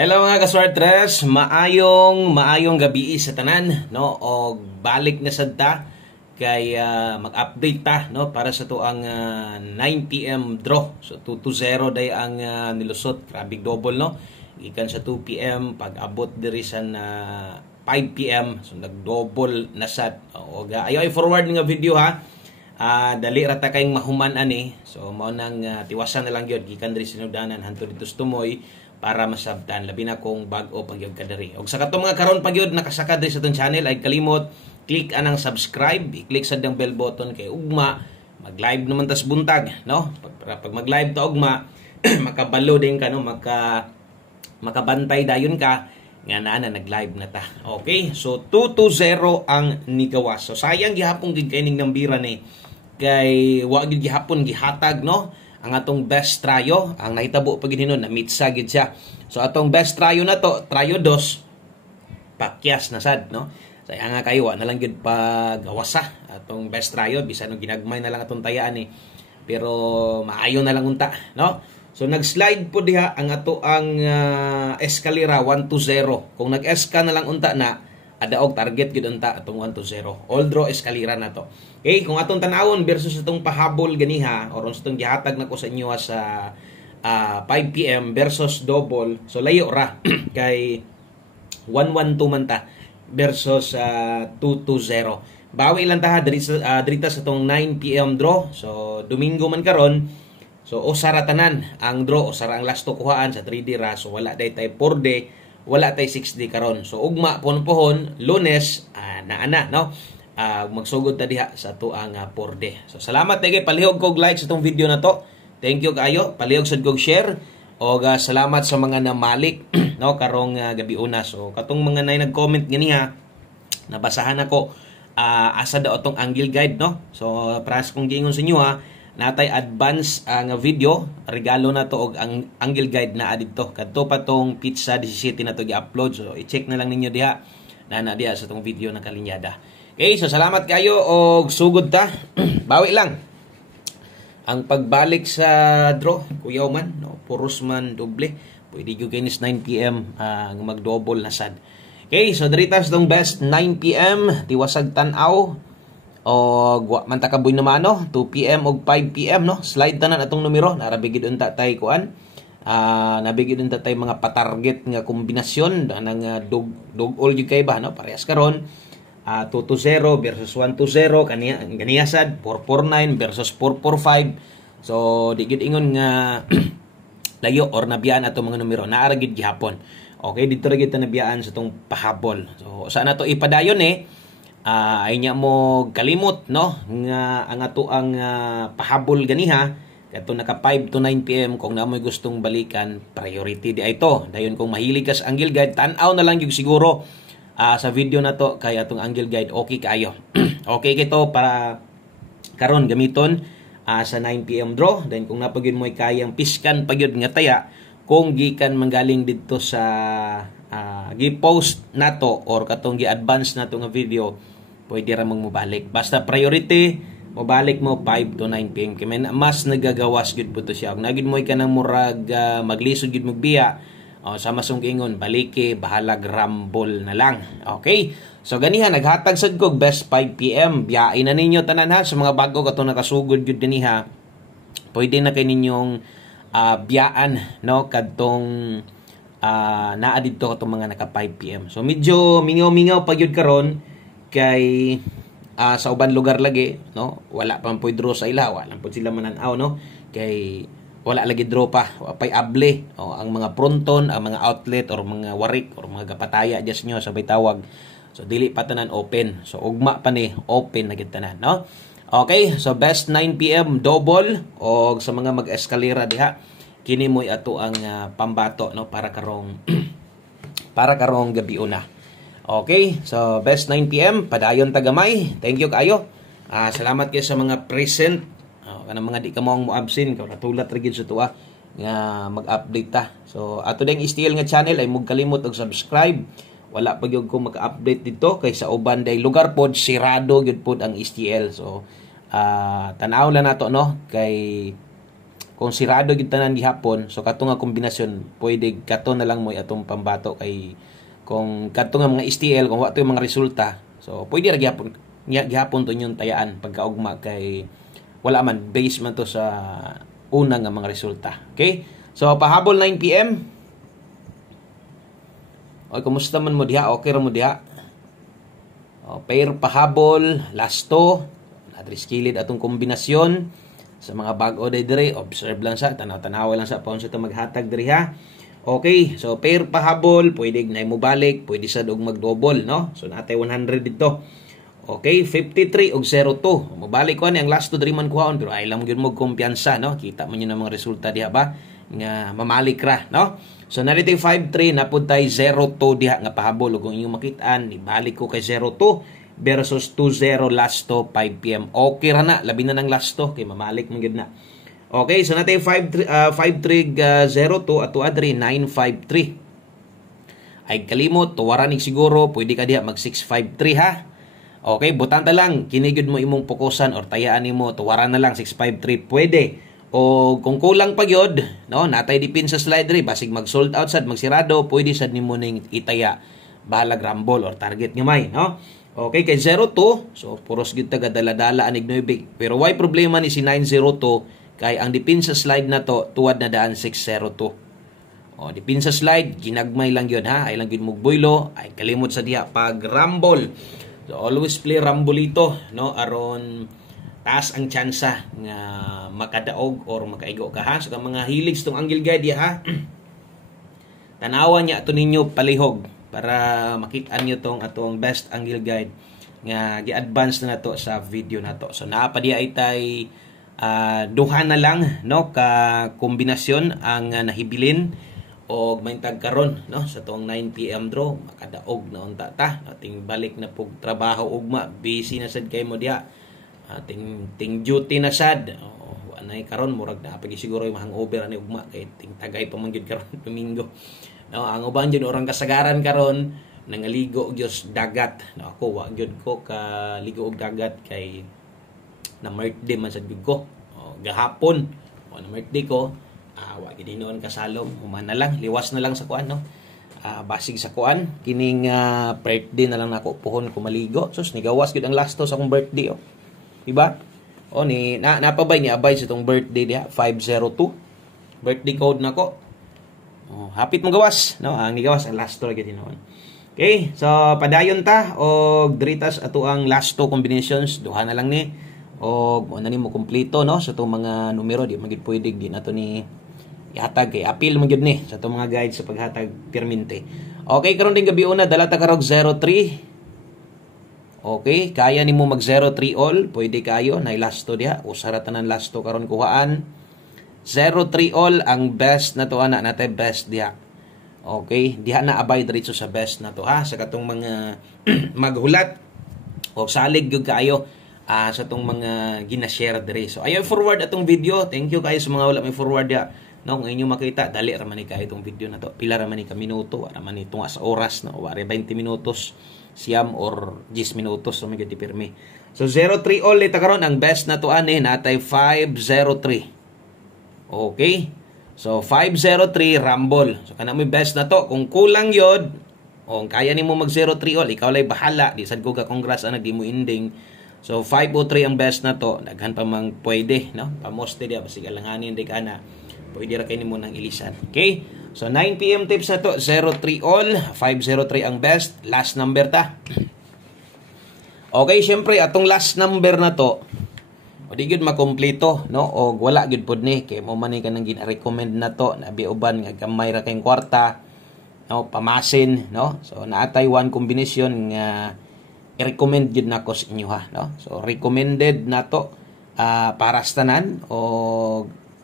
Hello mga kaswartres, maayong gabi sa tanan, no? O balik na sad ta kay mag-update ta, no, para sa tuang 9 PM draw. So 2-0 day ang nilusot, grabe double, no? Ikan sa 2 PM pag abot diri sa 5 PM, so nag-double na sad. O ayo ay forward nga video ha. Dali ra ta kayong mahuman ani. So mao nang tiwasan na lang gyud gikan diri sinudanan hantud dito sa Tumoy para masabtan labi na kung bag-o pagyud ka diri. Og sa katong mga karon pagyud nakasaka diri sa tong channel ay kalimot click anang subscribe, i-click sad ang bell button kay ugma mag-live naman tas buntag, no? Pag mag-live ta ugma makabalo din ka, no? Makabantay dayon ka nga naa na nag-live na ta. Okay? So 2-0 ang nigawas. So sayang gihapon gid kay ning nambira ni kay wa gid gihapon gihatag, no? Ang atong best tryo, ang nahitabo pag hinon na mitsa gid siya. So atong best tryo na to, tryo 2, pakyas na sad, no? Saya nga kayo na lang gid pagawasa atong best tryo bisan no ginagmay na lang atong tayaan ni. Pero maayo na lang unta, no? So nag-slide po diha ang ato ang eskalera 1-0. Kung nag-eska na lang unta na adaog target gid unta atong 1-0. All draw eskalera na to. Okay, kung atong tanawon versus atong pahabol ganiha or atong gihatag nako sa inyo sa 5 PM versus double, so layo ra kay 1-1-2 man ta versus 2-0. Bawi lang ta diri sa atong 9 PM draw. So Domingo man karon. So usara tanan ang draw, usara ang last to kuhaan sa 3D ra. So wala day tay 4D, wala tay 6D karon. So ugma pohon Lunes naana, no? Magsugod ta diha sa tuang 4D. So salamat kay palihog kog like sa tong video na to. Thank you kayo. Palihog sad kog share. O salamat sa mga namalik no karong gabi una. So katong mga nay nag-comment ganiha nabasahan ako asa daw tong angle guide, no? So pras kong giingon sa inyo natay advance nga video regalo na to og ang angle guide na adito kadto pa tong pizza 17 na to gi-upload. So i-check na lang ninyo diha na diha sa tong video na kalinyada. Okay, so salamat kayo og sugod ta. Bawi lang ang pagbalik sa draw, kuyaw man, no? Puros man doble. Pwede gyud kinis 9 PM nga mag-double na sad. Okay, so diritas tong best 9 PM tiwasag tan-aw og wa man ta kaboy naman, no? 2 PM og 5 PM, no? Slide tanan atong numero narabigid unta tay kuan. Nabigid unta tay mga patarget nga kombinasyon nang dog all gyud kay ba, no? Parehas karon 2-0 versus 1-0 kaniya sad 4-4-9 versus 4-4-5. So di gid ingon nga layo or nabiyaan ato mga numero naara gid gihapon. Okay, dito ra gid ta nabiyaan sa tong pahabol. So saan nato ipadayon ay nya mo kalimot, no, nga ang ato ang pahabol ganiha kadto naka 5 to 9 PM kung namoy gustong balikan priority di ito. Dayon kung mahilig ka sa angle guide tan-aw na lang gyud siguro sa video na to kay atong angle guide okay kayo. Okay kito para karon gamiton sa 9 PM draw. Then kung napagid mo kayang piskan pagyud nga taya kung gikan manggaling didto sa gi-post nato or katong gi-advance nato nga video, pwede ra mong mobalik. Basta priority mobalik mo 5 to 9 PM kay mas nagagawas gid po to siya. Ug nagid mo ka nang murag maglisod gid magbiya. Sama song ingon balike bahalag rambol na lang. Okay, so ganiha naghatag sad kog best 5 PM biyain na ninyo tanan ha sa mga bago katong nakasugod gyud diniha. Pwede na kay ninyong biyaan, no, kadtong naa didto katong mga naka 5 PM. So medyo mingaw-mingaw pa gyud karon kay sa uban lugar lagi, no, wala pa man draw sa ila, wala po sila mananaw, no, kay wala lagi draw pa, pay able ang mga pronton, ang mga outlet or mga warik or mga gapataya just nyo sabay tawag. So dili pa tanan open. So ugma pa ni open na gid tanan, no? Okay, so best 9 PM double og sa mga mag-eskalera diha kini moy ato ang pambato, no, para karong gabi una. Okay, so best 9 PM padayon tagamay. Thank you kayo. Salamat kayo sa mga present. Kanang mga di ka mo absent ka natulat ra gid sa tuwa nga mag-update ta. So ato ding STL nga channel ay mug kalimot og subscribe. Wala pa gyud ko mag-update dito kay sa uban day lugar pod sirado gyud pod ang STL. So tanaw lang nato, no, kay kung sirado gid tanan gihapon, so kato nga kombinasyon pwede kato na lang mo atong pambato kay kung kato nga mga STL kung wa to yung mga resulta, so pwede ra gihapon to yung tayaan pagkaugma kay wala man base man to sa una nga mga resulta. Okay? So pahabol 9 PM. Oy, kumusta man mo diha? Okay ra mo diha? Pair pahabol, lasto, adres kilid atong kombinasyon. Sa mga bag-o dire, observe lang sa, tanaw-tanawa lang sa paon sa ito maghatag dire ha. Okay, so pair pahabol, pwede na mo balik, pwede sa og mag-double, no? So natay 100 dito. Okay, 53 og 02. Mabalik ko ni ang last to diri man kuhaon, pero ay lang gyud mo kumpiyansa, no? Kita mo niyo na mga resulta diha ba? Nga mamalik ra, no? So narito 53 napud tay 02 diha nga pahabol ug kung inyo makitaan, ibalik ko kay 02 versus 2-0 last to 5 PM. Okay ra na, labi na ng last to kay mamalik man gyud na. Okay, so natay 5302 ato adri 953. Ay kalimot tuwara nig siguro pwede ka diha mag 653 ha. Okay, butanta lang kini gyud mo imong pokusan or tayaan nimo tuwara na lang 653 pwede. O kung kulang pa gyud, no, natay dipin sa slide diri basig mag sold out sad magsirado, pwede sad nimo ning itaya balag rumble or target gamay, no? Okay, kay 02, so puros gid taga dala-dala anig 9. Pero why problema ni si 902 kay ang dipin sa slide na to tuwad na daan 602. O dipin sa slide ginagmay lang yun ha, ay lang gid mugboylo, ay kalimot sa diha pag rumble. So always play rumble ito, no, aron taas ang tsansa nga makadaog or makaigo ka ha. So kang mga hilig tong angle guide diha ha. Tanawan niya ato ninyo palihog para makita nyo tong atong best angle guide nga gi-advance na nato sa video nato. So naa pa di ay tay duha na lang, no, ka kombinasyon ang nahibilin og maintag karon, no, sa tuong 9 PM draw makadaog na unta ta ating balik na pug trabaho ugma, busy na sad kay mo diha ting duty na sad. Anay karon murag na pagi siguro yung hangover ani ugma kay ting tagay pa man gyud karon Domingo. No, ang uban jud orang kasagaran karon nangaligo gyud dagat. No, ako wa gyud ko ka ligo og dagat kay na birthday man sad gyud ko. Gahapon na birthday ko, wa gyud hinoon kasalom, human na lang liwas na lang sa kuan, no. Basig sa kuan kining birthday na lang nako puhon ko maligo. Sus nigawas gyud ang last to sa akong birthday, oh. Diba? O ni napabay niya abay sa tong birthday diha 502. Birthday code nako. Hapit mong gawas, no? Ang nigawas ang last to gyud noon. Okay, so padayon ta og dritas ato ang last two combinations, duha na lang ni og ano ni mo kumpleto, no, sa tong mga numero di magid pwede din ato ni ihatag kay apil man gyud ni sa tong mga guide sa paghatag permente. Okay, karon ding gabi una dala ta karog 03. Okay, kaya nimo mag 03 all, pwede kayo na last to diha, usara tanan last to karon kuhaan. 03 all ang best na to ana natay best diha. Okay, diha na abay diretso sa best na to ha sa katong mga maghulat o salig gyud kayo sa tong mga gina-share diri. So ayo forward atong video. Thank you kayo sa mga wala may forward diha. No, kung inyo makita dali ra man ni kayo itong video na to. Pila ra man ni ka minuto, ara man ni tunga sa oras no, wari 20 minutos siyam or 10 minutos so may pirmi. So 03 all ita karon ang best na to ani natay 503. Okay? So 503 rumble. So kana mo best na to. Kung kulang yod, o kaya nimo mag 03 all, ikaw lay bahala. Di sad ko ka congrats ana di mo ending. So 503 ang best na to. Daghan pa mang pwede, no? Pamoste dia basig alanganin di kana. Pwede ra kay nimo nang ilisan. Okay? So 9 PM tips na to, 03 all, 503 ang best, last number ta. Okay, syempre atong last number na to o di gyud makompleto, no, o wala gyud pod ni kay mo man ni kanang gina-recommend na to na biuban nga gamay ra kayong kwarta, no, pamasin, no. So naatay one combination nga i-recommend gyud nako sa inyo ha, no. So recommended na to para sa tanan o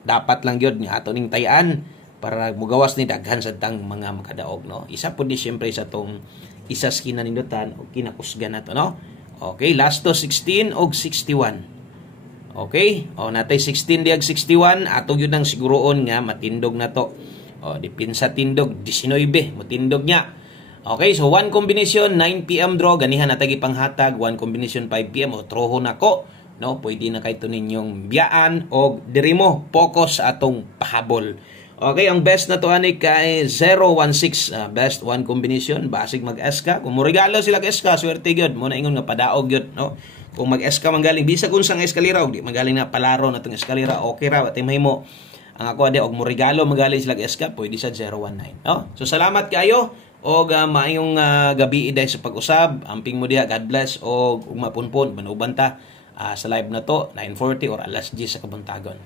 dapat lang gyud nga ato ning tayaan para mugawas ni daghan sa tang mga makadaog, no. Isa pod ni syempre sa tong isa sa kinanindutan o kinakusgan nato, no. Okay, last to 16 og 61. Okay? O natay 16 diag 61, ato gyud nang siguroon nga matindog na to. O dipin sa tindog 19 matindog niya. Okay, so one combination 9 PM draw ganihan natay gipanghatag, one combination 5 PM o troho nako. no, pwede na kay to ninyong biyaan o diri mo focus sa atong pahabol. Okay, ang best na to ani kay 016, best one combination, basig mag-SK. Kung mo regalo sila SK, swerte gyud, mo na ingon nga padaog gyud, no. Kung mag-SK manggaling bisag unsang eskalera og di magaling na palaro na tong eskalera, okay ra at mahimo. Ang ako ade og mo regalo magaling sila SK, pwede sa 019, no. So salamat kayo og maayong gabi iday sa pag-usab. Amping mo diha, God bless og mapunpon manuban ta sa live na to 9:40 or alas 10 sa kabuntagon.